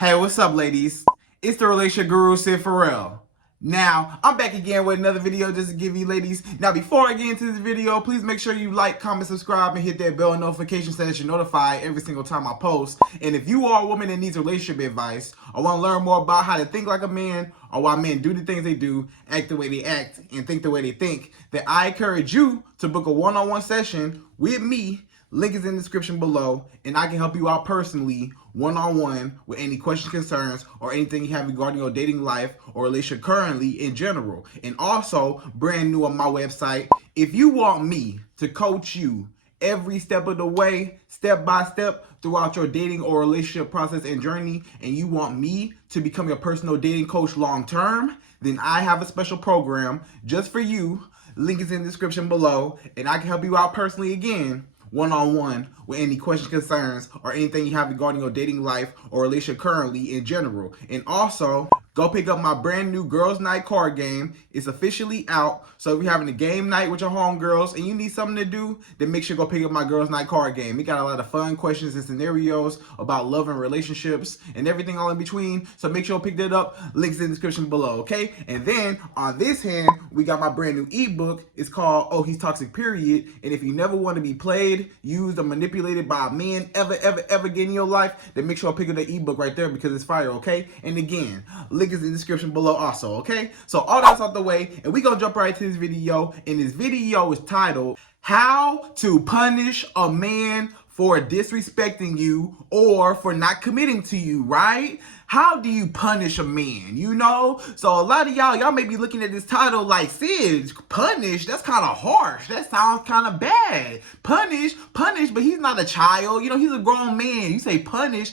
Hey, what's up, ladies? It's the relationship guru, Sydd Ferrell. Now, I'm back again with another video just to give you ladies. Now, before I get into this video, please make sure you like, comment, subscribe, and hit that bell notification so that you're notified every single time I post. And if you are a woman that needs relationship advice, or want to learn more about how to think like a man, or why men do the things they do, act the way they act, and think the way they think, then I encourage you to book a one-on-one session with me. Link is in the description below, and I can help you out personally, one-on-one, with any questions, concerns, or anything you have regarding your dating life or relationship currently in general. And also, brand new on my website, if you want me to coach you every step of the way, step by step, throughout your dating or relationship process and journey, and you want me to become your personal dating coach long-term, then I have a special program just for you. Link is in the description below, and I can help you out personally again, one-on-one, with any questions, concerns, or anything you have regarding your dating life or relationship currently in general. And also, go pick up my brand new Girls Night card game. It's officially out. So if you're having a game night with your homegirls and you need something to do, then make sure to go pick up my Girls Night card game. We got a lot of fun questions and scenarios about love and relationships and everything all in between. So make sure to pick that up. Links in the description below, okay? And then on this hand, we got my brand new ebook. It's called Oh, He's Toxic, Period. And if you never want to be played, used, or manipulated by a man ever again in your life, then make sure to pick up the ebook right there because it's fire, okay? And again, link is in the description below also, okay? So all that's out the way, and we gonna jump right to this video. And this video is titled How to Punish a Man for Disrespecting You or for not committing to you, right? How do you punish a man, you know? So a lot of y'all may be looking at this title like, Sydd, punish? That's kind of harsh. That sounds kind of bad. Punish, but he's not a child. You know, he's a grown man. You say punish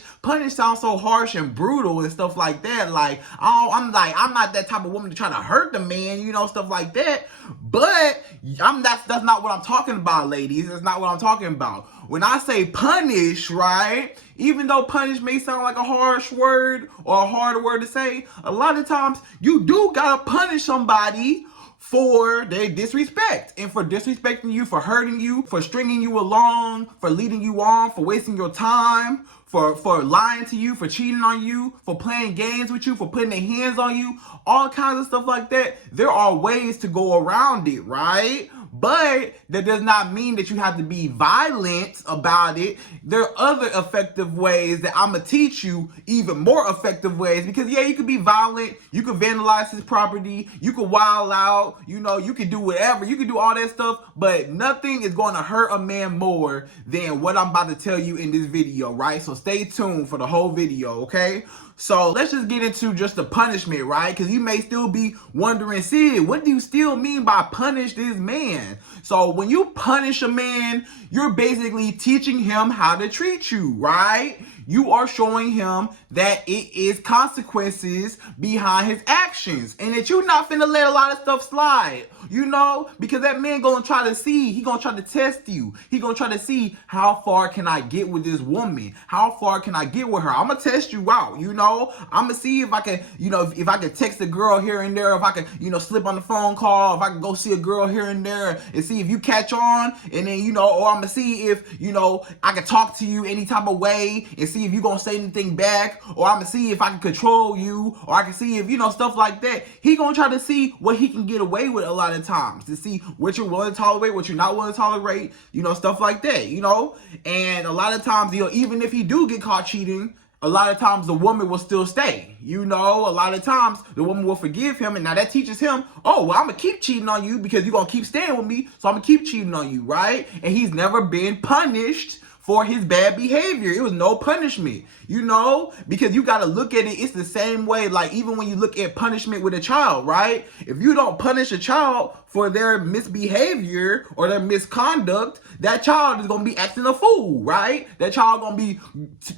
sounds so harsh and brutal and stuff like that. Like, oh, I'm not that type of woman to try to hurt the man, you know, stuff like that. But that's not what I'm talking about, ladies. That's not what I'm talking about. When I say punish, right, even though punish may sound like a harsh word or a harder word to say, a lot of times you do gotta punish somebody for their disrespect and for disrespecting you, for hurting you, for stringing you along, for leading you on, for wasting your time, for lying to you, for cheating on you, for playing games with you, for putting their hands on you, all kinds of stuff like that. There are ways to go around it, right? But that does not mean that you have to be violent about it. There are other effective ways that I'm going to teach you, even more effective ways. Because, yeah, you could be violent. You could vandalize his property. You could wild out. You know, you could do whatever. You could do all that stuff. But nothing is going to hurt a man more than what I'm about to tell you in this video, right? So stay tuned for the whole video, okay? So let's just get into just the punishment, right? Because you may still be wondering, Sydd, what do you still mean by punish this man? So when you punish a man, you're basically teaching him how to treat you, right? You are showing him that it is consequences behind his actions and that you're not finna let a lot of stuff slide, you know, because that man gonna try to see, he gonna try to test you. He gonna try to see how far can I get with this woman? How far can I get with her? I'm gonna test you out, you know. I'm gonna see if I can, you know, if I can text a girl here and there, if I can, you know, slip on the phone call, if I can go see a girl here and there and see if you catch on, and then, you know, or I'm gonna see if, you know, I can talk to you any type of way and see if you gonna say anything back, or I'm gonna see if I can control you, or I can see if, you know, stuff like that. He gonna try to see what he can get away with a lot of times, to see what you're willing to tolerate, what you're not willing to tolerate, you know, stuff like that, you know. And a lot of times, you know, even if he do get caught cheating, a lot of times the woman will still stay, you know. A lot of times the woman will forgive him, and now that teaches him, oh, well, I'm gonna keep cheating on you because you're gonna keep staying with me, so I'm gonna keep cheating on you, right? And he's never been punished for his bad behavior. It was no punishment, you know, because you got to look at it. It's the same way, like even when you look at punishment with a child, right? If you don't punish a child for their misbehavior or their misconduct, that child is going to be acting a fool, right? That child going to be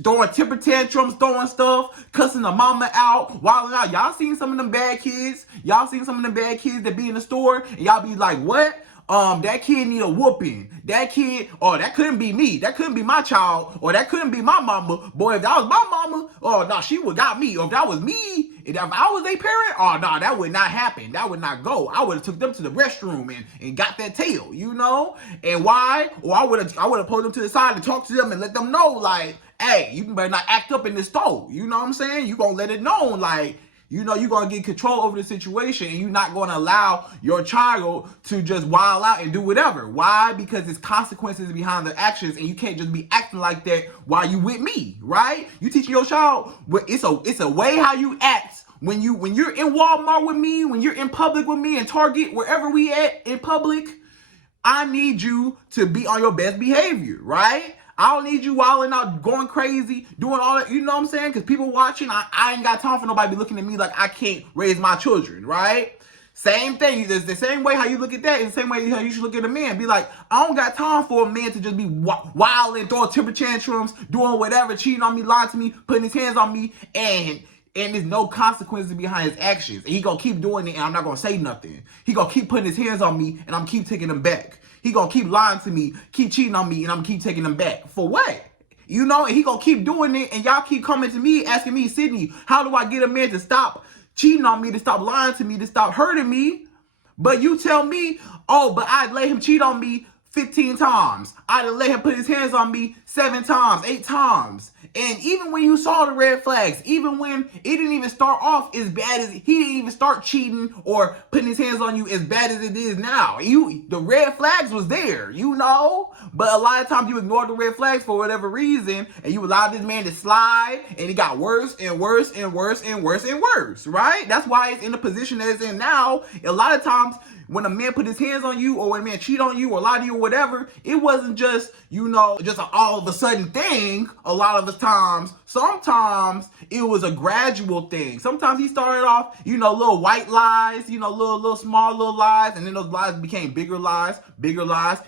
throwing temper tantrums, throwing stuff, cussing the mama out, wilding out. Y'all seen some of them bad kids? Y'all seen some of them bad kids that be in the store and y'all be like, what? That kid need a whooping. That kid, oh, that couldn't be me. That couldn't be my child, or that couldn't be my mama. Boy, if that was my mama, oh, no, she would got me. Or if that was me, if I was a parent, oh, no, that would not happen. That would not go. I would have took them to the restroom and got that tail, you know? And why? Or I would have pulled them to the side and talked to them and let them know, like, hey, you better not act up in this store. You know what I'm saying? You gonna let it know, like, you know, you're going to get control over the situation, and you're not going to allow your child to just wild out and do whatever. Why? Because there's consequences behind the actions, and you can't just be acting like that while you with me, right? You teaching your child, it's a way how you act when you're in Walmart with me, when you're in public with me, in Target, wherever we at in public. I need you to be on your best behavior, right? I don't need you wilding out, going crazy, doing all that, you know what I'm saying? Because people watching, I ain't got time for nobody be looking at me like I can't raise my children, right? Same thing. It's the same way how you look at that. It's the same way how you should look at a man. Be like, I don't got time for a man to just be wilding, throwing temper tantrums, doing whatever, cheating on me, lying to me, putting his hands on me, and there's no consequences behind his actions. And he gonna keep doing it, and I'm not gonna say nothing. He gonna keep putting his hands on me, and I'm keep taking them back. He gonna keep lying to me, keep cheating on me, and I'm keep taking them back. For what? You know, and he gonna keep doing it, and y'all keep coming to me, asking me, Sydney, how do I get a man to stop cheating on me, to stop lying to me, to stop hurting me? But you tell me, oh, but I'd let him cheat on me 15 times. I'd let him put his hands on me 7 times, 8 times. And even when you saw the red flags, even when it didn't even start off as bad as, he didn't even start cheating or putting his hands on you as bad as it is now. The red flags was there, you know? But a lot of times you ignore the red flags for whatever reason, and you allow this man to slide, and it got worse and worse and worse and worse and worse, right? That's why it's in the position that it's in now. A lot of times, when a man put his hands on you, or when a man cheat on you or lie to you or whatever, it wasn't just, you know, just an all of a sudden thing a lot of the times. Sometimes it was a gradual thing. Sometimes he started off, you know, little white lies, you know, little small little lies, and then those lies became bigger lies,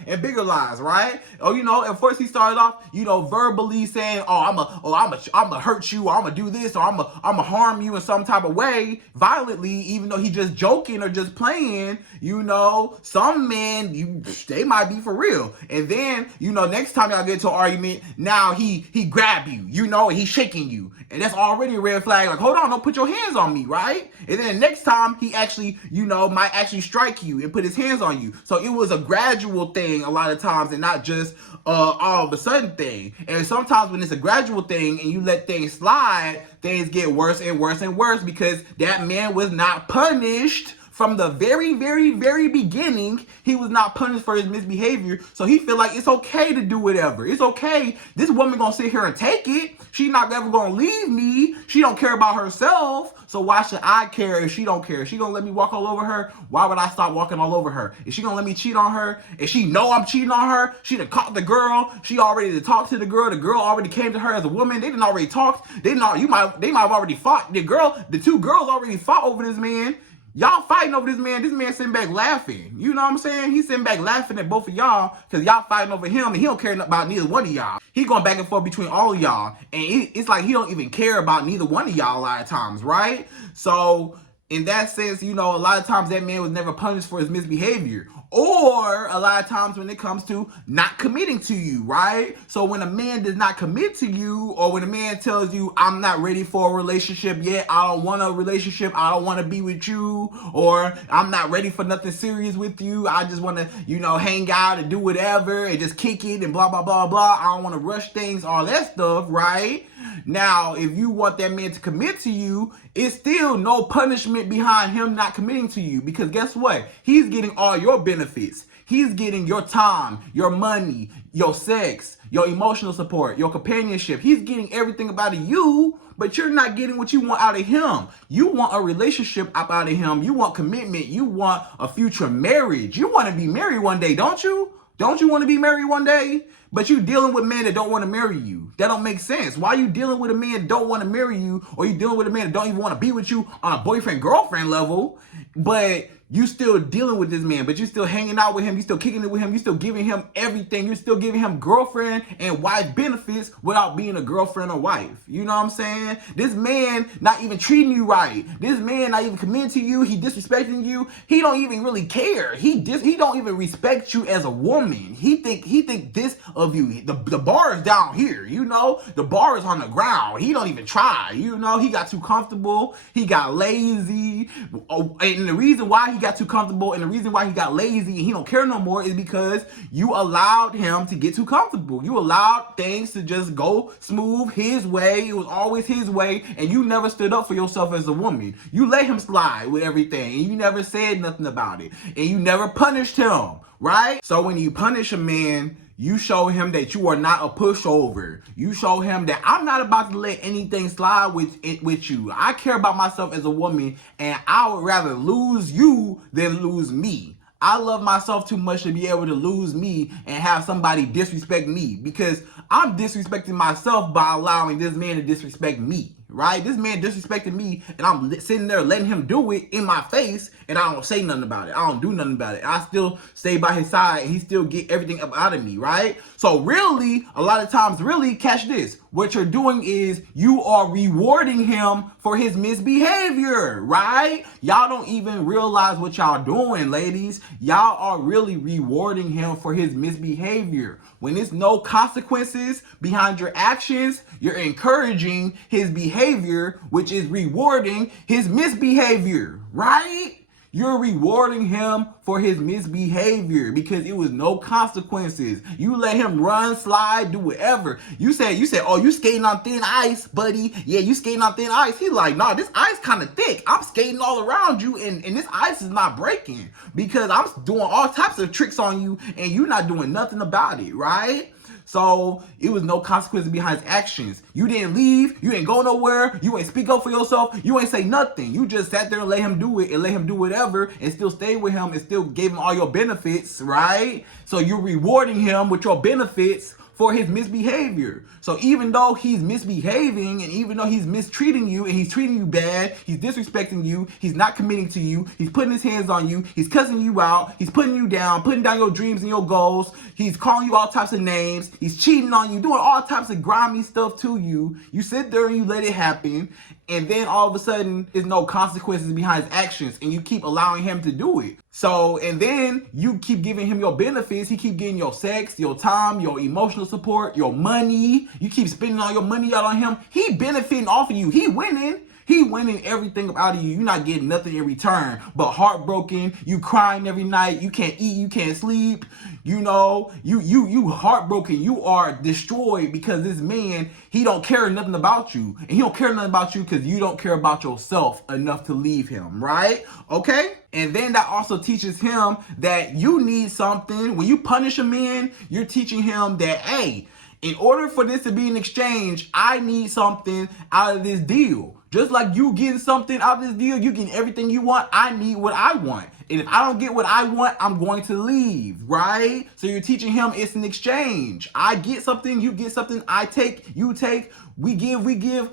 and bigger lies, right? Or, you know, at first he started off, you know, verbally saying, I'm gonna hurt you, or I'm gonna do this, or I'm gonna harm you in some type of way, violently, even though he just joking or just playing. You know, some men, they might be for real. And then, you know, next time y'all get into an argument, now he grab you, you know, and he's shaking you. And that's already a red flag. Like, hold on, don't put your hands on me, right? And then next time he actually, you know, might actually strike you and put his hands on you. So it was a gradual thing a lot of times, and not just all of a sudden thing. And sometimes when it's a gradual thing and you let things slide, things get worse and worse and worse, because that man was not punished. From the very, very, very beginning, he was not punished for his misbehavior. So he feel like it's okay to do whatever. It's okay. This woman gonna sit here and take it. She not ever gonna leave me. She don't care about herself. So why should I care if she don't care? If she gonna let me walk all over her, why would I stop walking all over her? Is she gonna let me cheat on her? If she know I'm cheating on her, she done caught the girl. She already talked to the girl. The girl already came to her as a woman. They didn't already talk. They might have already fought. The 2 girls already fought over this man. Y'all fighting over this man. This man sitting back laughing. You know what I'm saying? He's sitting back laughing at both of y'all because y'all fighting over him, and he don't care about neither one of y'all. He going back and forth between all of y'all, and it's like he don't even care about neither one of y'all a lot of times, right? So in that sense, you know, a lot of times that man was never punished for his misbehavior. Or a lot of times when it comes to not committing to you, right? So when a man does not commit to you, or when a man tells you, I'm not ready for a relationship yet, I don't want a relationship, I don't want to be with you, or I'm not ready for nothing serious with you, I just want to, you know, hang out and do whatever and just kick it and blah, blah, blah, blah. I don't want to rush things, all that stuff, right? Now, if you want that man to commit to you, it's still no punishment behind him not committing to you, because guess what? He's getting all your benefits. He's getting your time, your money, your sex, your emotional support, your companionship. He's getting everything about you, but you're not getting what you want out of him. You want a relationship out of him. You want commitment. You want a future marriage. You want to be married one day, don't you? Don't you want to be married one day? But you dealing with men that don't want to marry you. That don't make sense. Why you dealing with a man that don't want to marry you, or you dealing with a man that don't even want to be with you on a boyfriend-girlfriend level, but you still dealing with this man, but you still hanging out with him, you still kicking it with him, you still giving him everything, you're still giving him girlfriend and wife benefits without being a girlfriend or wife. You know what I'm saying? This man not even treating you right. This man not even committing to you. He disrespecting you. He don't even really care. He don't even respect you as a woman. He think this of you. The bar is down here, you know? The bar is on the ground. He don't even try, you know? He got too comfortable. He got lazy. And the reason why he got too comfortable and the reason why he got lazy and he don't care no more is because you allowed him to get too comfortable. You allowed things to just go smooth his way. It was always his way, and you never stood up for yourself as a woman. You let him slide with everything, and you never said nothing about it, and you never punished him, right? So when you punish a man, you show him that you are not a pushover. You show him that I'm not about to let anything slide with you. I care about myself as a woman, and I would rather lose you than lose me. I love myself too much to be able to lose me and have somebody disrespect me, because I'm disrespecting myself by allowing this man to disrespect me, right? This man disrespected me, and I'm sitting there letting him do it in my face, and I don't say nothing about it. I don't do nothing about it. I still stay by his side, and he still get everything up out of me, right? So really, a lot of times, really, catch this. What you're doing is you are rewarding him for his misbehavior, right? Y'all don't even realize what y'all doing, ladies. Y'all are really rewarding him for his misbehavior. When there's no consequences behind your actions, you're encouraging his behavior, which is rewarding his misbehavior, right? You're rewarding him for his misbehavior because it was no consequences. You let him run, slide, do whatever. You said, oh, you skating on thin ice, buddy. Yeah, you skating on thin ice. He's like, nah, this ice kind of thick. I'm skating all around you, and this ice is not breaking because I'm doing all types of tricks on you, and you're not doing nothing about it, right? So it was no consequences behind his actions. You didn't leave. You ain't go nowhere. You ain't speak up for yourself. You ain't say nothing. You just sat there and let him do it and let him do whatever and still stay with him and still gave him all your benefits, right? So you're rewarding him with your benefits for his misbehavior. So even though he's misbehaving and even though he's mistreating you and he's treating you bad, he's disrespecting you, he's not committing to you, he's putting his hands on you, he's cussing you out, he's putting you down, putting down your dreams and your goals, he's calling you all types of names, he's cheating on you, doing all types of grimy stuff to you. You sit there and you let it happen, and then all of a sudden there's no consequences behind his actions, and you keep allowing him to do it. So, and then you keep giving him your benefits. He keep getting your sex, your time, your emotional support, your money. You keep spending all your money out on him. He benefiting off of you. He winning. He winning everything out of you. You're not getting nothing in return, but heartbroken. You crying every night. You can't eat. You can't sleep. You know, you heartbroken. You are destroyed because this man, he don't care nothing about you. And he don't care nothing about you because you don't care about yourself enough to leave him, right? Okay? And then that also teaches him that you need something. When you punish a man, you're teaching him that, hey, in order for this to be an exchange, I need something out of this deal. Just like you getting something out of this deal, you getting everything you want, I need what I want. And if I don't get what I want, I'm going to leave, right? So you're teaching him it's an exchange. I get something, you get something, I take, you take, we give.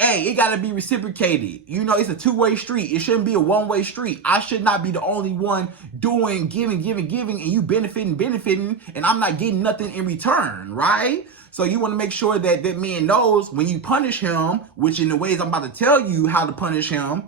Hey, it gotta be reciprocated. You know, it's a two-way street. It shouldn't be a one-way street. I should not be the only one doing, giving, and you benefiting, and I'm not getting nothing in return, right? So you want to make sure that that man knows when you punish him, which in the ways I'm about to tell you how to punish him,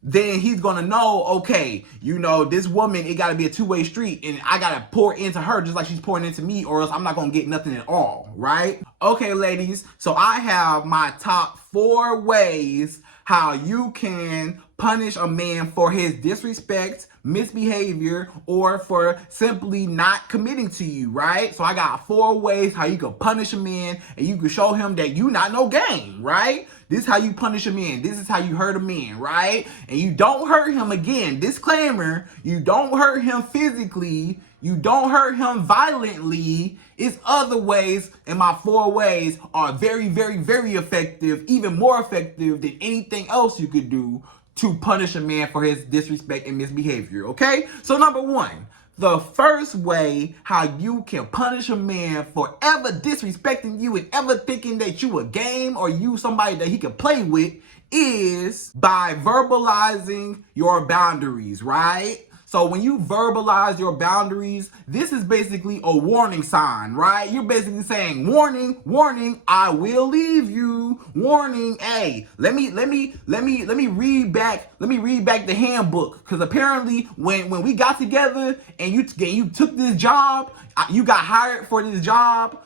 then he's gonna know, okay, you know, this woman, it gotta be a two-way street, and I gotta pour into her just like she's pouring into me, or else I'm not gonna get nothing at all, right? Okay, ladies, so I have my top 4 ways how you can punish a man for his disrespect, misbehavior, or for simply not committing to you, right? So I got 4 ways how you can punish a man and you can show him that you not no game, right? This is how you punish a man. This is how you hurt a man, right? And you don't hurt him again. Disclaimer, you don't hurt him physically. You don't hurt him violently. It's other ways, and my 4 ways are very, very, very effective, even more effective than anything else you could do to punish a man for his disrespect and misbehavior, okay? So number 1, the first way how you can punish a man for ever disrespecting you and ever thinking that you a game or you somebody that he can play with is by verbalizing your boundaries, right? So when you verbalize your boundaries, this is basically a warning sign, right? You're basically saying, warning, warning, I will leave you. Warning, hey, let me read back the handbook. Because apparently when we got together and you took this job, you got hired for this job,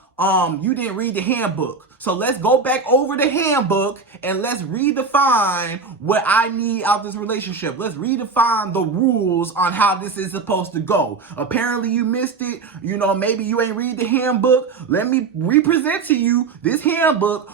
you didn't read the handbook. So let's go back over the handbook and let's redefine what I need out of this relationship. Let's redefine the rules on how this is supposed to go. Apparently you missed it. You know, maybe you ain't read the handbook. Let me represent to you this handbook.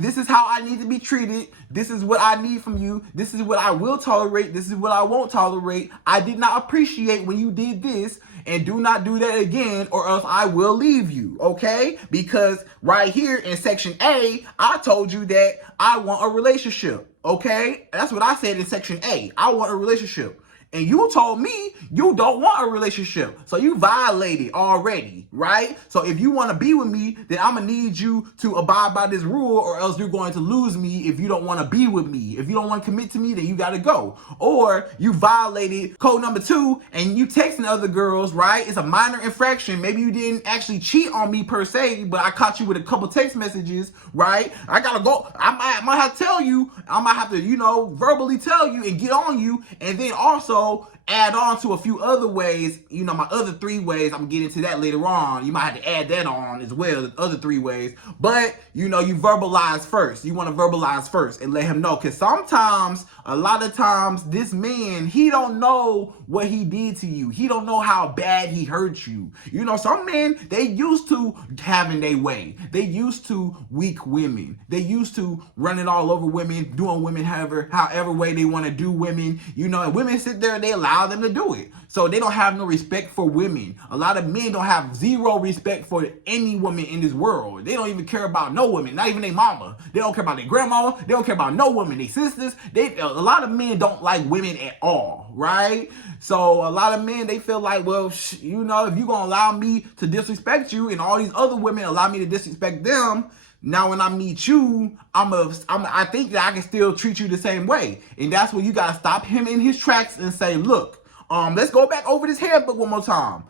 This is how I need to be treated. This is what I need from you. This is what I will tolerate. This is what I won't tolerate. I did not appreciate when you did this. And do not do that again, or else I will leave you, okay? Because right here in section A, I told you that I want a relationship, okay? That's what I said in section A. I want a relationship. And you told me you don't want a relationship. So you violated already, right? So if you want to be with me, then I'm going to need you to abide by this rule, or else you're going to lose me if you don't want to be with me. If you don't want to commit to me, then you got to go. Or you violated code number 2 and you texting other girls, right? It's a minor infraction. Maybe you didn't actually cheat on me per se, but I caught you with a couple text messages, right? I got to go. I might have to tell you. I might have to, verbally tell you and get on you. And then also add on to a few other ways, my other 3 ways. I'm gonna get into that later on. You might have to add that on as well, the other 3 ways. But, you verbalize first. You want to verbalize first and let him know. Because sometimes, a lot of times, this man, he don't know what he did to you. He don't know how bad he hurt you. Some men, they used to having their way. They used to weak women. They used to running all over women, doing women however way they want to do women. And women sit there and they allow them to do it. So they don't have no respect for women. A lot of men don't have zero respect for any woman in this world. They don't even care about no woman, not even their mama. They don't care about their grandma. They don't care about no woman, their sisters. A lot of men don't like women at all, right? So a lot of men, they feel like, well, if you're going to allow me to disrespect you and all these other women allow me to disrespect them, now when I meet you, I think that I can still treat you the same way. And that's when you got to stop him in his tracks and say, look, let's go back over this handbook one more time.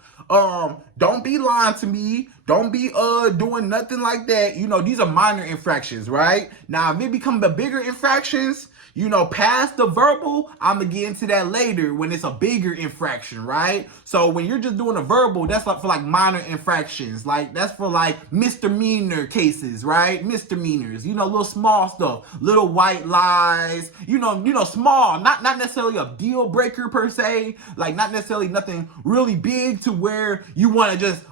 Don't be lying to me. Don't be doing nothing like that. These are minor infractions, right? Now, if it becomes the bigger infractions, past the verbal, I'm going to get into that later when it's a bigger infraction, right? So when you're just doing a verbal, that's like for like minor infractions. Like that's for like misdemeanor cases, right? Misdemeanors, little small stuff, little white lies, small, not necessarily a deal breaker per se, like not necessarily nothing really big to where you want to just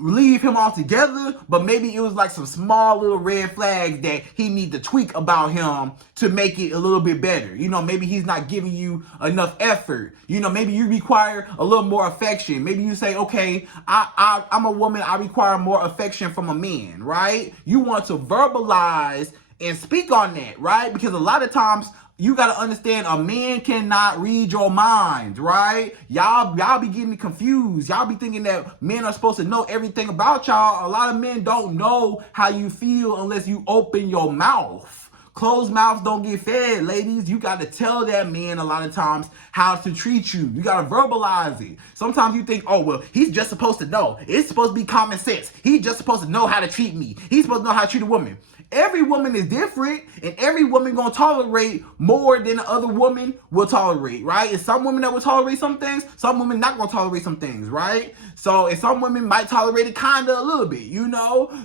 leave him altogether, but maybe it was like some small little red flags that he need to tweak about him to make it a little bit better. Maybe he's not giving you enough effort. Maybe you require a little more affection. Maybe you say, okay, I'm a woman, I require more affection from a man, right? You want to verbalize and speak on that, right? Because a lot of times, you got to understand, a man cannot read your mind, right? Y'all be getting confused. Y'all be thinking that men are supposed to know everything about y'all. A lot of men don't know how you feel unless you open your mouth. Closed mouths don't get fed, ladies. You got to tell that man a lot of times how to treat you. You got to verbalize it. Sometimes you think, oh, well, he's just supposed to know. It's supposed to be common sense. He's just supposed to know how to treat me. He's supposed to know how to treat a woman. Every woman is different, and every woman gonna tolerate more than the other woman will tolerate, right? And some women that will tolerate some things, some women not gonna tolerate some things, right? So, and some women might tolerate it kinda a little bit,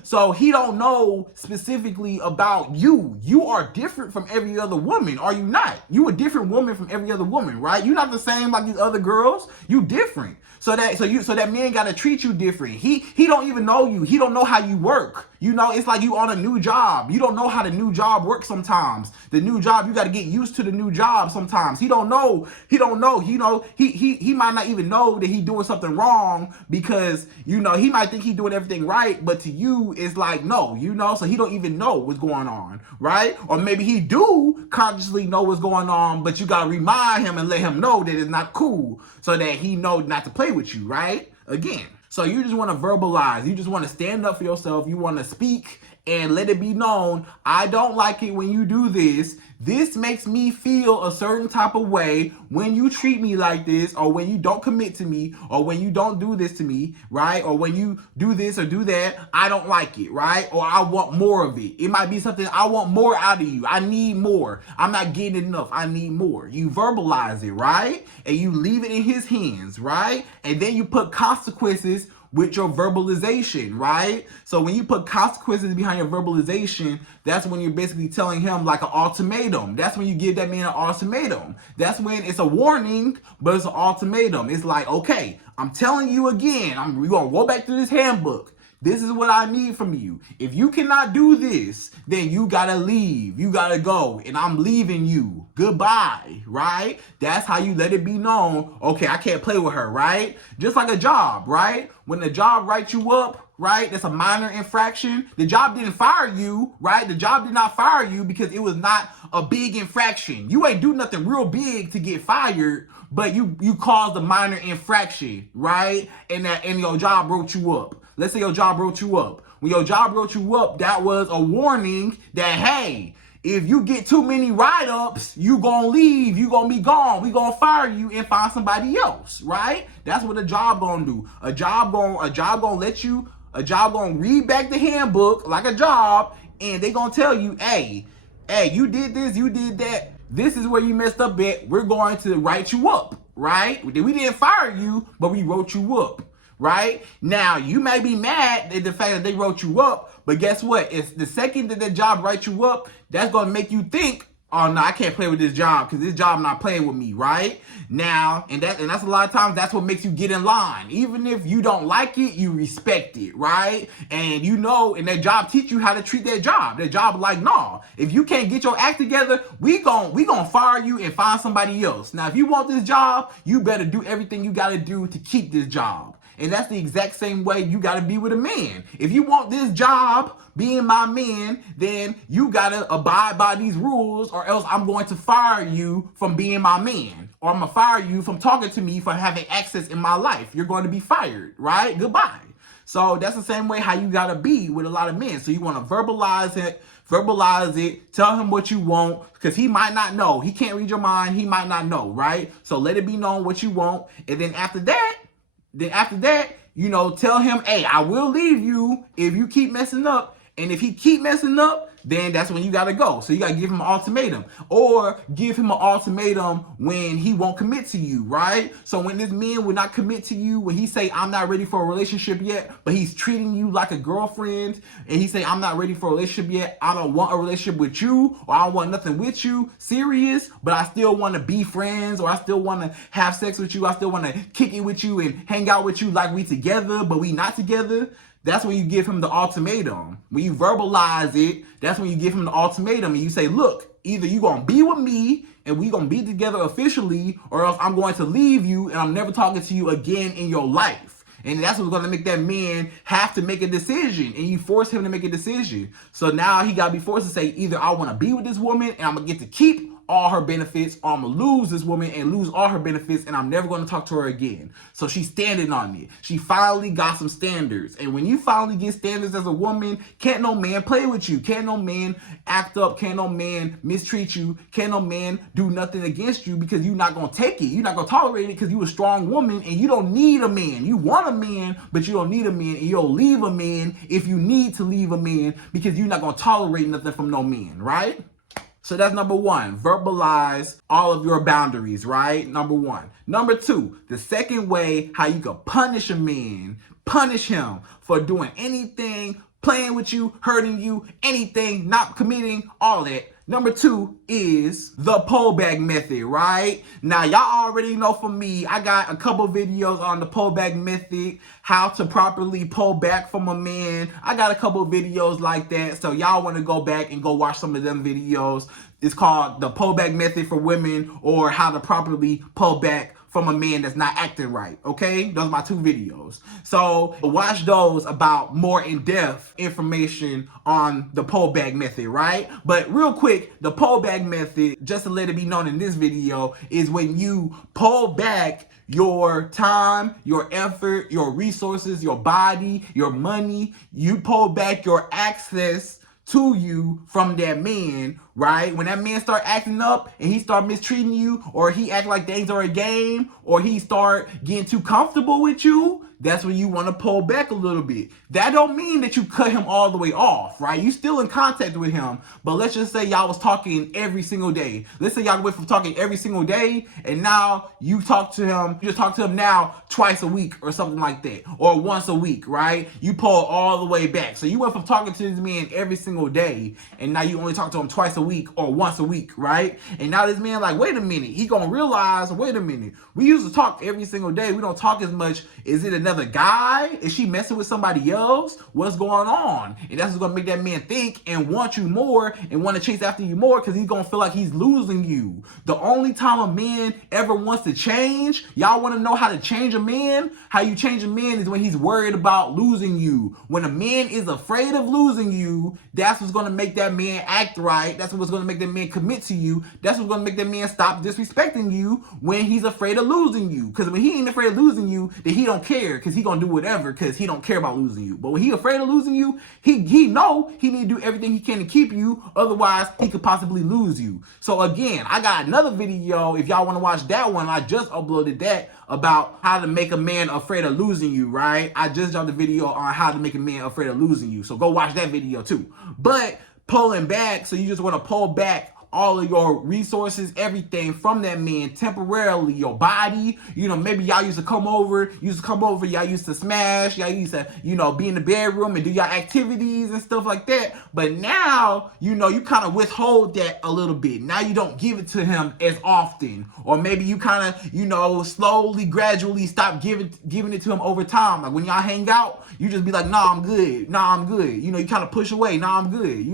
So he don't know specifically about you. You are different from every other woman, are you not? You a different woman from every other woman, right? You're not the same like these other girls. You different. So that man gotta treat you different. He don't even know you. He don't know how you work. It's like you on a new job. You don't know how the new job works sometimes. The new job, you gotta get used to the new job sometimes. He don't know. He might not even know that he doing something wrong because, he might think he doing everything right, but to you, it's like, no, so he don't even know what's going on, right? Or maybe he do consciously know what's going on, but you gotta remind him and let him know that it's not cool so that he know not to play with you, right? Again. So you just want to verbalize. You just want to stand up for yourself. You want to speak and let it be known, I don't like it when you do this. This makes me feel a certain type of way when you treat me like this, or when you don't commit to me, or when you don't do this to me, right? Or when you do this or do that, I don't like it, right? Or I want more of it. It might be something, I want more out of you. I need more. I'm not getting enough. I need more. You verbalize it, right? And you leave it in his hands, right? And then you put consequences with your verbalization, right? So when you put consequences behind your verbalization, that's when you're basically telling him like an ultimatum. That's when you give that man an ultimatum. That's when it's a warning, but it's an ultimatum. It's like, okay, I'm telling you again, we're gonna go back to this handbook. This is what I need from you. If you cannot do this, then you gotta leave. You gotta go, and I'm leaving you. Goodbye, right? That's how you let it be known. Okay, I can't play with her, right? Just like a job, right? When the job writes you up, right? That's a minor infraction. The job didn't fire you, right? The job did not fire you because it was not a big infraction. You ain't do nothing real big to get fired, but you caused a minor infraction, right? And your job wrote you up. Let's say your job wrote you up. When your job wrote you up, that was a warning that, hey, if you get too many write-ups, you gonna leave, you gonna be gone, we gonna fire you and find somebody else, right? That's what a job gonna do. A job gonna read back the handbook like a job, and they gonna tell you, hey, you did this, you did that. This is where you messed up at. We're going to write you up, right? We didn't fire you, but we wrote you up. Right? Now, you may be mad at the fact that they wrote you up, but guess what? It's the second that job writes you up, that's going to make you think, oh, no, I can't play with this job because this job not playing with me, right? Now, and that's a lot of times, that's what makes you get in line. Even if you don't like it, you respect it, right? And you know, and that job teach you how to treat that job. That job like, no, if you can't get your act together, we gon' fire you and find somebody else. Now, if you want this job, you better do everything you got to do to keep this job. And that's the exact same way you got to be with a man. If you want this job, being my man, then you got to abide by these rules, or else I'm going to fire you from being my man. Or I'm going to fire you from talking to me, for having access in my life. You're going to be fired, right? Goodbye. So that's the same way how you got to be with a lot of men. So you want to verbalize it, tell him what you want, because he might not know. He can't read your mind. He might not know, right? So let it be known what you want. And then after that, you know, tell him, hey, I will leave you if you keep messing up. And if he keep messing up, then that's when you got to go. So you got to give him an ultimatum, or give him an ultimatum when he won't commit to you, right? So when this man will not commit to you, when he say, I'm not ready for a relationship yet, but he's treating you like a girlfriend, and he say, I'm not ready for a relationship yet, I don't want a relationship with you, or I don't want nothing with you, serious, but I still want to be friends, or I still want to have sex with you, I still want to kick it with you and hang out with you like we together, but we not together. That's when you give him the ultimatum. When you verbalize it, that's when you give him the ultimatum, and you say, look, either you gonna be with me and we gonna be together officially, or else I'm going to leave you and I'm never talking to you again in your life. And that's what's gonna make that man have to make a decision, and you force him to make a decision. So now he gotta be forced to say, either I wanna be with this woman and I'm gonna get to keep all her benefits, or I'm gonna lose this woman and lose all her benefits, and I'm never gonna talk to her again. So she's standing on it. She finally got some standards. And when you finally get standards as a woman, can't no man play with you. Can't no man act up. Can't no man mistreat you. Can't no man do nothing against you, because you're not gonna take it. You're not gonna tolerate it, because you're a strong woman and you don't need a man. You want a man, but you don't need a man, and you'll leave a man if you need to leave a man, because you're not gonna tolerate nothing from no man, right? So that's number one, verbalize all of your boundaries, right? Number one. Number two, the second way how you can punish a man, punish him for doing anything, playing with you, hurting you, anything, not committing, all that. Number two is the pullback method, right? Now, y'all already know from me, I got a couple videos on the pullback method, how to properly pull back from a man. I got a couple videos like that, so y'all want to go back and go watch some of them videos. It's called the pullback method for women, or how to properly pull back from a man that's not acting right, okay? Those are my 2 videos. So watch those about more in-depth information on the pull back method, right? But real quick, the pull back method, just to let it be known in this video, is when you pull back your time, your effort, your resources, your body, your money, you pull back your access to you from that man, right? When that man start acting up and he start mistreating you, or he act like things are a game, or he start getting too comfortable with you, that's when you want to pull back a little bit. That don't mean that you cut him all the way off, right? You still in contact with him, but let's just say y'all was talking every single day. Let's say y'all went from talking every single day, and now you just talk to him now twice a week or something like that, or once a week, right? You pull all the way back. So you went from talking to this man every single day, and now you only talk to him twice a week or once a week, right? And now this man like, wait a minute, he gonna realize, wait a minute, we used to talk every single day, we don't talk as much. Is it another guy? Is she messing with somebody else? What's going on? And that's what's gonna make that man think and want you more and want to chase after you more, because he's gonna feel like he's losing you. The only time a man ever wants to change, y'all want to know how to change a man? How you change a man is when he's worried about losing you. When a man is afraid of losing you, that's what's gonna make that man act right. That's what's gonna make that man commit to you. That's what's gonna make that man stop disrespecting you, when he's afraid of losing you. Because when he ain't afraid of losing you, then he don't care, because he gonna do whatever, because he don't care about losing you. But when he afraid of losing you, he know he need to do everything he can to keep you, otherwise he could possibly lose you. So again, I got another video if y'all want to watch that one. I just uploaded that about how to make a man afraid of losing you, right? I just dropped a video on how to make a man afraid of losing you, so go watch that video too. But pulling back, so you just want to pull back all of your resources, everything from that man temporarily, your body, maybe y'all used to come over, y'all used to smash, y'all used to, be in the bedroom and do y'all activities and stuff like that. But now, you kind of withhold that a little bit. Now you don't give it to him as often. Or maybe you kind of, slowly, gradually stop giving it to him over time. Like when y'all hang out, you just be like, nah, I'm good. Nah, I'm good. You kind of push away. Nah, I'm good.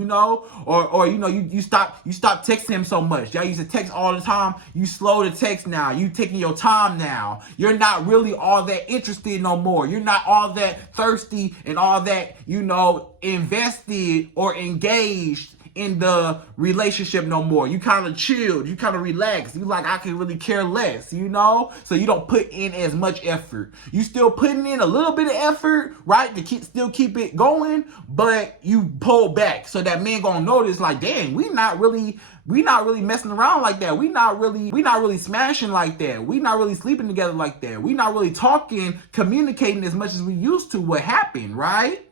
Or you stop texting him so much. Y'all used to text all the time. You slow to text now. You taking your time now. You're not really all that interested no more. You're not all that thirsty and all that, invested or engaged in the relationship no more. You kind of chilled. You kind of relaxed. You like, I can really care less, So you don't put in as much effort. You still putting in a little bit of effort, right? To still keep it going, but you pull back. So that man gonna notice like, dang, we not really messing around like that. We not really smashing like that. We not really sleeping together like that. We not really talking, communicating as much as we used to. What happened, right?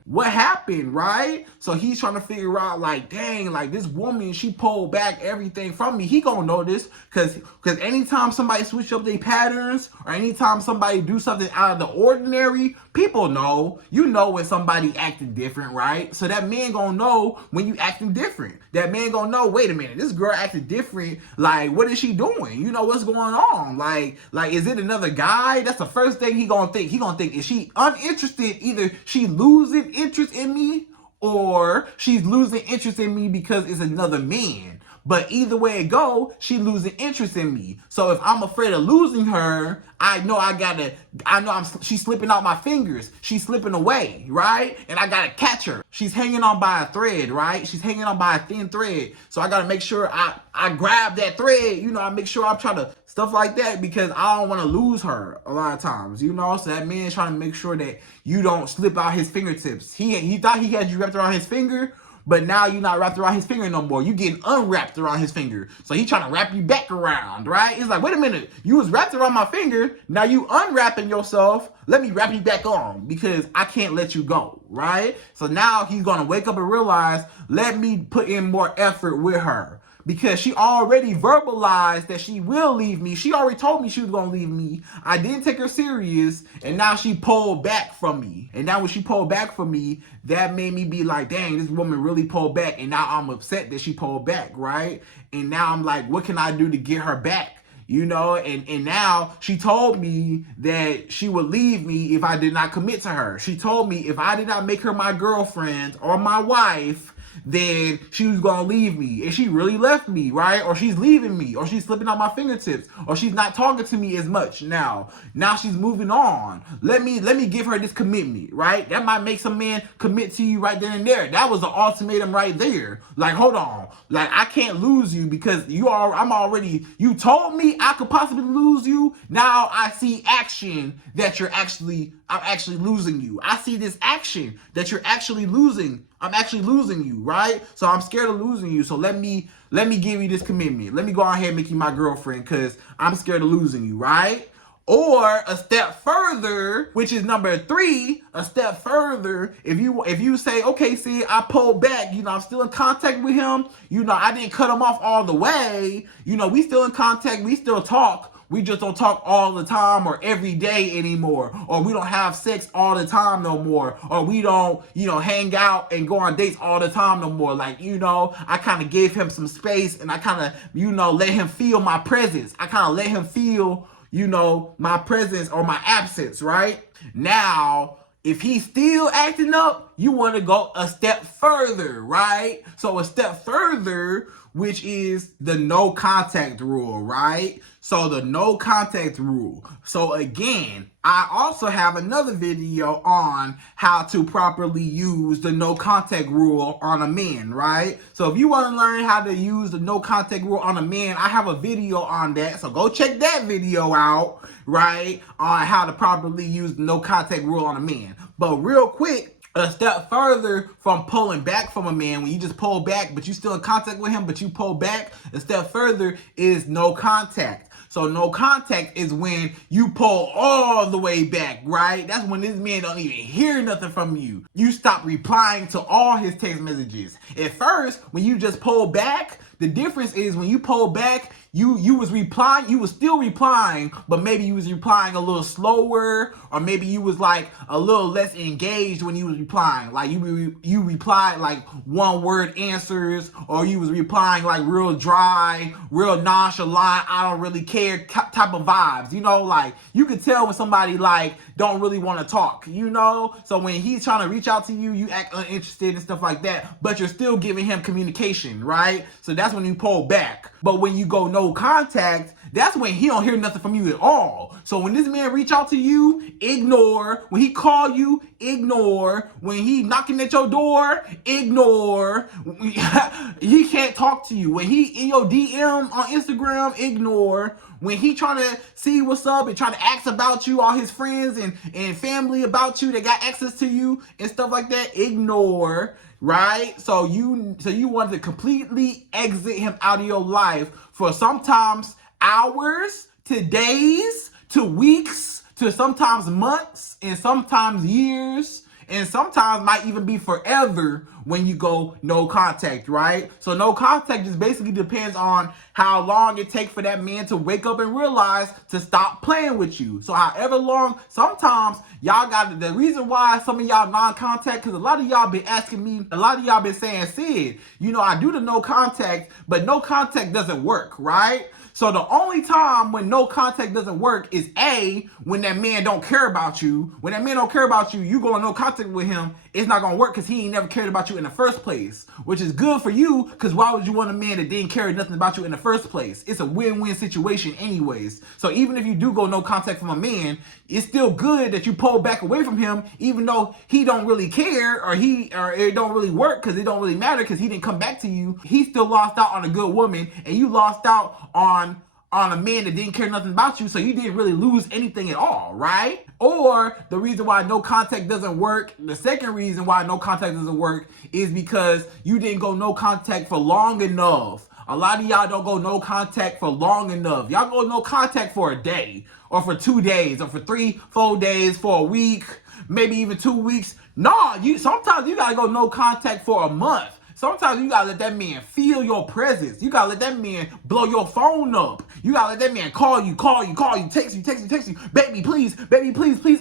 So he's trying to figure out like, dang, like this woman, she pulled back everything from me. He gonna notice, because anytime somebody switch up their patterns, or anytime somebody do something out of the ordinary, people know. When somebody acting different, right? So that man gonna know when you acting different. That man gonna know, wait a minute, this girl acting different. Like, what is she doing? What's going on? Like, is it another guy? That's the first thing he gonna think. He gonna think, is she uninterested? Either she losing interest in me, or she's losing interest in me because it's another man. But either way it go, she losing interest in me. So if I'm afraid of losing her, she's slipping out my fingers. She's slipping away, right? And I gotta catch her. She's hanging on by a thread, right? She's hanging on by a thin thread. So I gotta make sure I grab that thread, I make sure I'm trying to stuff like that, because I don't want to lose her a lot of times, So that man's trying to make sure that you don't slip out his fingertips. He thought he had you wrapped around his finger, but now you're not wrapped around his finger no more. You getting unwrapped around his finger. So he's trying to wrap you back around, right? It's like, wait a minute, you was wrapped around my finger. Now you unwrapping yourself. Let me wrap you back on, because I can't let you go, right? So now he's going to wake up and realize, let me put in more effort with her. Because she already verbalized that she will leave me. She already told me she was going to leave me. I didn't take her serious, and now she pulled back from me. And now when she pulled back from me, that made me be like, dang, this woman really pulled back. And now I'm upset that she pulled back, right? And now I'm like, what can I do to get her back? And now she told me that she would leave me if I did not commit to her. She told me if I did not make her my girlfriend or my wife, then she was gonna leave me. And she really left me, right? Or she's leaving me, or she's slipping on my fingertips, or she's not talking to me as much now. Now she's moving on. Let me give her this commitment, right? That might make some man commit to you right then and there. That was an ultimatum right there. Like, hold on. Like, I can't lose you because you told me I could possibly lose you. Now I see action that I'm actually losing you. I see this action that you're actually losing. I'm actually losing you, right? So I'm scared of losing you. So let me give you this commitment. Let me go ahead and make you my girlfriend because I'm scared of losing you, right? Or a step further, which is number 3, a step further, if you say, okay, see, I pulled back, I'm still in contact with him, I didn't cut him off all the way, we still in contact, we still talk, we just don't talk all the time or every day anymore, or we don't have sex all the time no more, or we don't, hang out and go on dates all the time no more. Like, I kind of gave him some space and I kind of, let him feel my presence. I kind of let him feel my presence or my absence, right? Now, if he's still acting up, you want to go a step further, right? So a step further, which is the no contact rule, right? So the no contact rule. So again, I also have another video on how to properly use the no contact rule on a man, right? So if you want to learn how to use the no contact rule on a man, I have a video on that. So go check that video out, right? On how to properly use the no contact rule on a man. But real quick, a step further from pulling back from a man, when you just pull back, but you still in contact with him, but you pull back, a step further is no contact. So no contact is when you pull all the way back, right? That's when this man don't even hear nothing from you. You stop replying to all his text messages. At first, when you just pull back, the difference is when you pull back, you was still replying, but maybe you was replying a little slower, or maybe you was like a little less engaged when you was replying. Like you replied like one word answers, or you was replying like real dry, real nonchalant, I don't really care type of vibes. Like you could tell when somebody like don't really want to talk, So when he's trying to reach out to you, you act uninterested and stuff like that, but you're still giving him communication, right? So that's when you pull back. But when you go no contact, that's when he don't hear nothing from you at all. So when this man reach out to you, ignore. When he call you, ignore. When he knocking at your door, ignore. He can't talk to you. When he in your DM on Instagram, ignore. When he trying to see what's up and trying to ask about you, all his friends and family about you that got access to you and stuff like that, ignore, right? So you want to completely exit him out of your life for sometimes hours to days to weeks to sometimes months and sometimes years and sometimes might even be forever when you go no contact, right? So no contact just basically depends on how long it takes for that man to wake up and realize to stop playing with you. So however long, sometimes y'all got the reason why some of y'all non-contact, because a lot of y'all been asking me, a lot of y'all been saying, Sid, I do the no contact, but no contact doesn't work, right? So the only time when no contact doesn't work is A, when that man don't care about you. When that man don't care about you, you go in no contact with him, it's not gonna work because he ain't never cared about you in the first place. Which is good for you, because why would you want a man that didn't care nothing about you in the first place? It's a win-win situation anyways. So even if you do go no contact from a man, it's still good that you pull back away from him, even though he don't really care, or it don't really work because it don't really matter because he didn't come back to you. He still lost out on a good woman, and you lost out on a man that didn't care nothing about you, so you didn't really lose anything at all, right? Or the reason why no contact doesn't work, the second reason why no contact doesn't work is because you didn't go no contact for long enough. A lot of y'all don't go no contact for long enough. Y'all go no contact for a day, or for 2 days, or for 3-4 days, for a week, maybe even 2 weeks. No, sometimes you gotta go no contact for a month. Sometimes you gotta let that man feel your presence. You gotta let that man blow your phone up. You gotta let that man call you, text you. Baby, please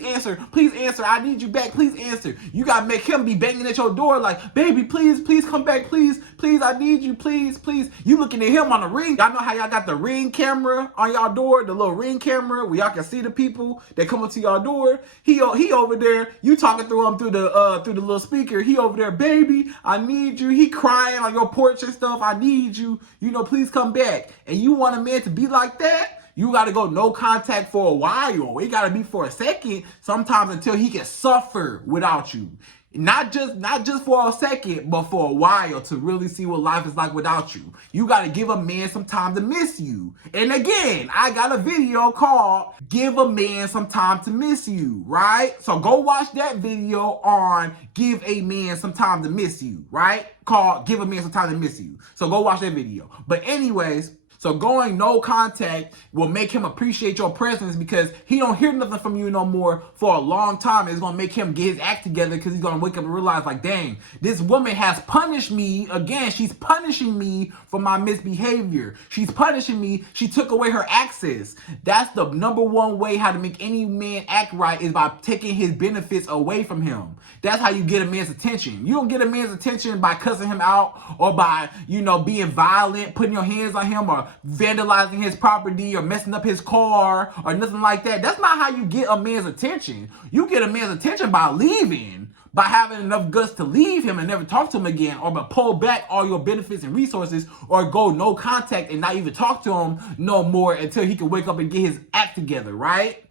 answer. Please answer. I need you back. Please answer. You gotta make him be banging at your door like, baby, please come back. Please, I need you. Please. You looking at him on the Ring. Y'all know how y'all got the Ring camera on y'all door, the little Ring camera where y'all can see the people that come up to y'all door. He over there. You talking through him through the little speaker. He over there, baby, I need you. He he crying on your porch and stuff, I need you, please come back. And you want a man to be like that? You got to go no contact for a while. It got to be for a second, sometimes until he can suffer without you. Not just for a second, but for a while to really see what life is like without you. You got to give a man some time to miss you. And again, I got a video called Give a Man Some Time to Miss You, right? So go watch that video on Give a Man Some Time to Miss You, right? Called Give a Man Some Time to Miss You. So go watch that video. But anyways, so going no contact will make him appreciate your presence because he don't hear nothing from you no more for a long time. It's going to make him get his act together because he's going to wake up and realize like, dang, this woman has punished me again. She's punishing me for my misbehavior. She's punishing me. She took away her access. That's the number one way how to make any man act right is by taking his benefits away from him. That's how you get a man's attention. You don't get a man's attention by cussing him out or by, being violent, putting your hands on him or vandalizing his property or messing up his car or nothing like that. That's not how you get a man's attention. You get a man's attention by leaving, by having enough guts to leave him and never talk to him again, or by pull back all your benefits and resources, or go no contact and not even talk to him no more until he can wake up and get his act together, right?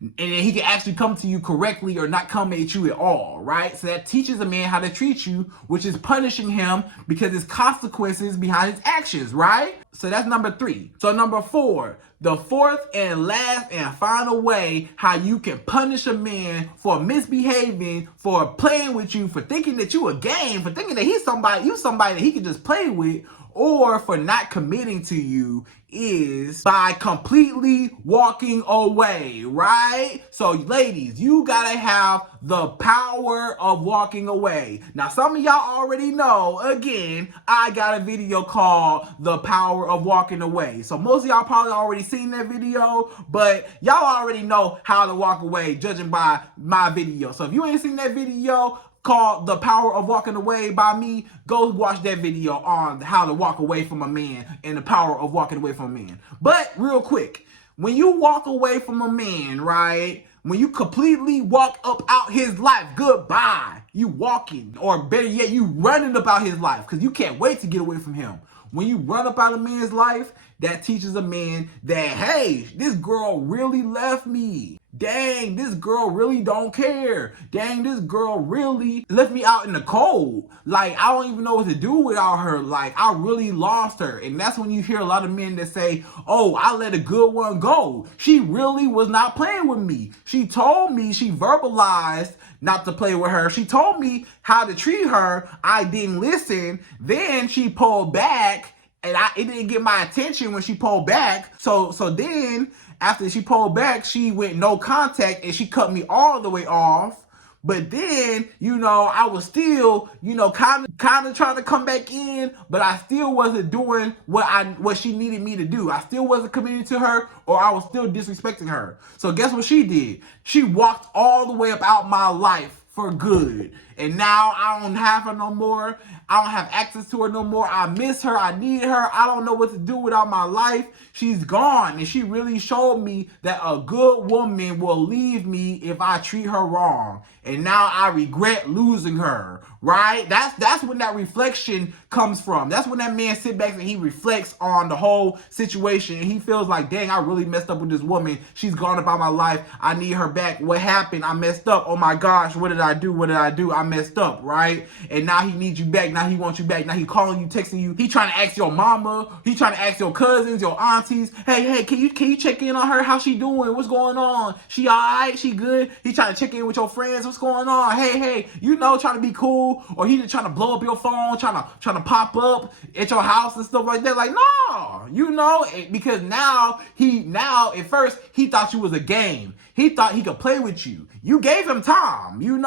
And then he can actually come to you correctly or not come at you at all, right? So that teaches a man how to treat you, which is punishing him because there's consequences behind his actions, right? So that's number 3. So number 4, the fourth and last and final way how you can punish a man for misbehaving, for playing with you, for thinking that you a game, for thinking that you somebody that he can just play with, or for not committing to you is by completely walking away, right? So ladies, you gotta have the power of walking away. Now, some of y'all already know, again, I got a video called The Power of Walking Away. So most of y'all probably already seen that video, but y'all already know how to walk away judging by my video. So if you ain't seen that video called The Power of Walking Away by me, go watch that video on how to walk away from a man and the power of walking away from a man. But real quick, when you walk away from a man, right, when you completely walk up out his life, goodbye, you walking, or better yet, you running about his life because you can't wait to get away from him. When you run up out of a man's life, that teaches a man that, hey, this girl really left me. Dang, this girl really don't care. Dang, this girl really left me out in the cold. Like, I don't even know what to do without her. Like, I really lost her. And that's when you hear a lot of men that say, oh, I let a good one go. She really was not playing with me. She told me, she verbalized not to play with her. She told me how to treat her. I didn't listen. Then she pulled back. And it didn't get my attention when she pulled back. So then, after she pulled back, she went no contact and she cut me all the way off. But then, I was still, kind of trying to come back in, but I still wasn't doing what she needed me to do. I still wasn't committing to her, or I was still disrespecting her. So guess what she did? She walked all the way up out my life for good. And now I don't have her no more. I don't have access to her no more. I miss her. I need her. I don't know what to do without my life. She's gone. And she really showed me that a good woman will leave me if I treat her wrong. And now I regret losing her, right? That's when that reflection comes from. That's when that man sits back and he reflects on the whole situation. And he feels like, dang, I really messed up with this woman. She's gone about my life. I need her back. What happened? I messed up. Oh my gosh, what did I do? What did I do? I messed up, right? And now he needs you back. Now he wants you back. Now he calling you, texting you. He trying to ask your mama. He trying to ask your cousins, your aunties. Hey, can you check in on her? How's she doing? What's going on? She all right? She good? He trying to check in with your friends. What's going on? Hey, trying to be cool, or he just trying to blow up your phone, trying to pop up at your house and stuff like that. Like, no, because now at first he thought you was a game. He thought he could play with you. You gave him time, you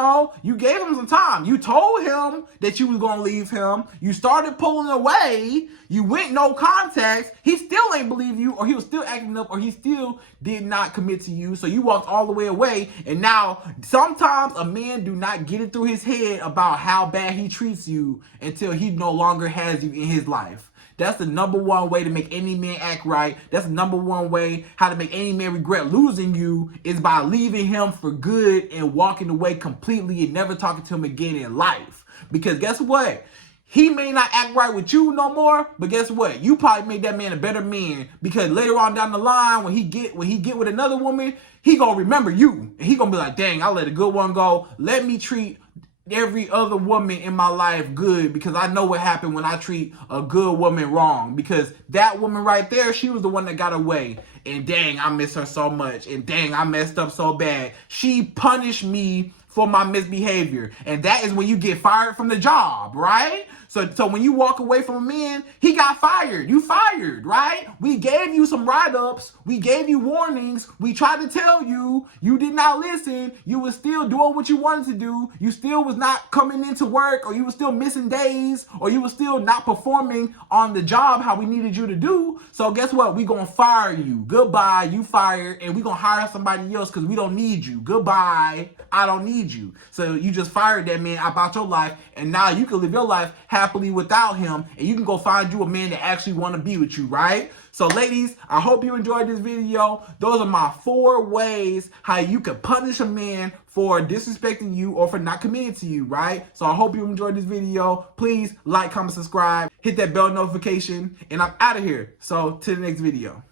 gave him some time. You told him that you was going to leave him. You started pulling away. You went no contact. He still ain't believe you, or he was still acting up, or he still did not commit to you. So you walked all the way away. And now sometimes a man do not get it through his head about how bad he treats you until he no longer has you in his life. That's the number one way to make any man act right. That's the number one way how to make any man regret losing you is by leaving him for good and walking away completely and never talking to him again in life. Because guess what? he may not act right with you no more, but guess what? You probably made that man a better man, because later on down the line, when he get with another woman, he gonna remember you, and he gonna be like, dang, I let a good one go. Let me treat every other woman in my life good, because I know what happened when I treat a good woman wrong. Because that woman right there, she was the one that got away, and dang, I miss her so much, and dang, I messed up so bad. She punished me for my misbehavior, and that is when you get fired from the job, right? So when you walk away from a man, he got fired. You fired, right? We gave you some write-ups. We gave you warnings. We tried to tell you. You did not listen. You was still doing what you wanted to do. You still was not coming into work, or you was still missing days, or you was still not performing on the job how we needed you to do. So guess what? We gonna fire you. Goodbye, you fired, and we gonna hire somebody else because we don't need you. Goodbye, I don't need you. So you just fired that man about your life, and now you can live your life happily without him, and you can go find you a man that actually want to be with you, right? So ladies, I hope you enjoyed this video. Those are my 4 ways how you can punish a man for disrespecting you or for not committing to you, right? So I hope you enjoyed this video. Please like, comment, subscribe, hit that bell notification, and I'm out of here. So to the next video.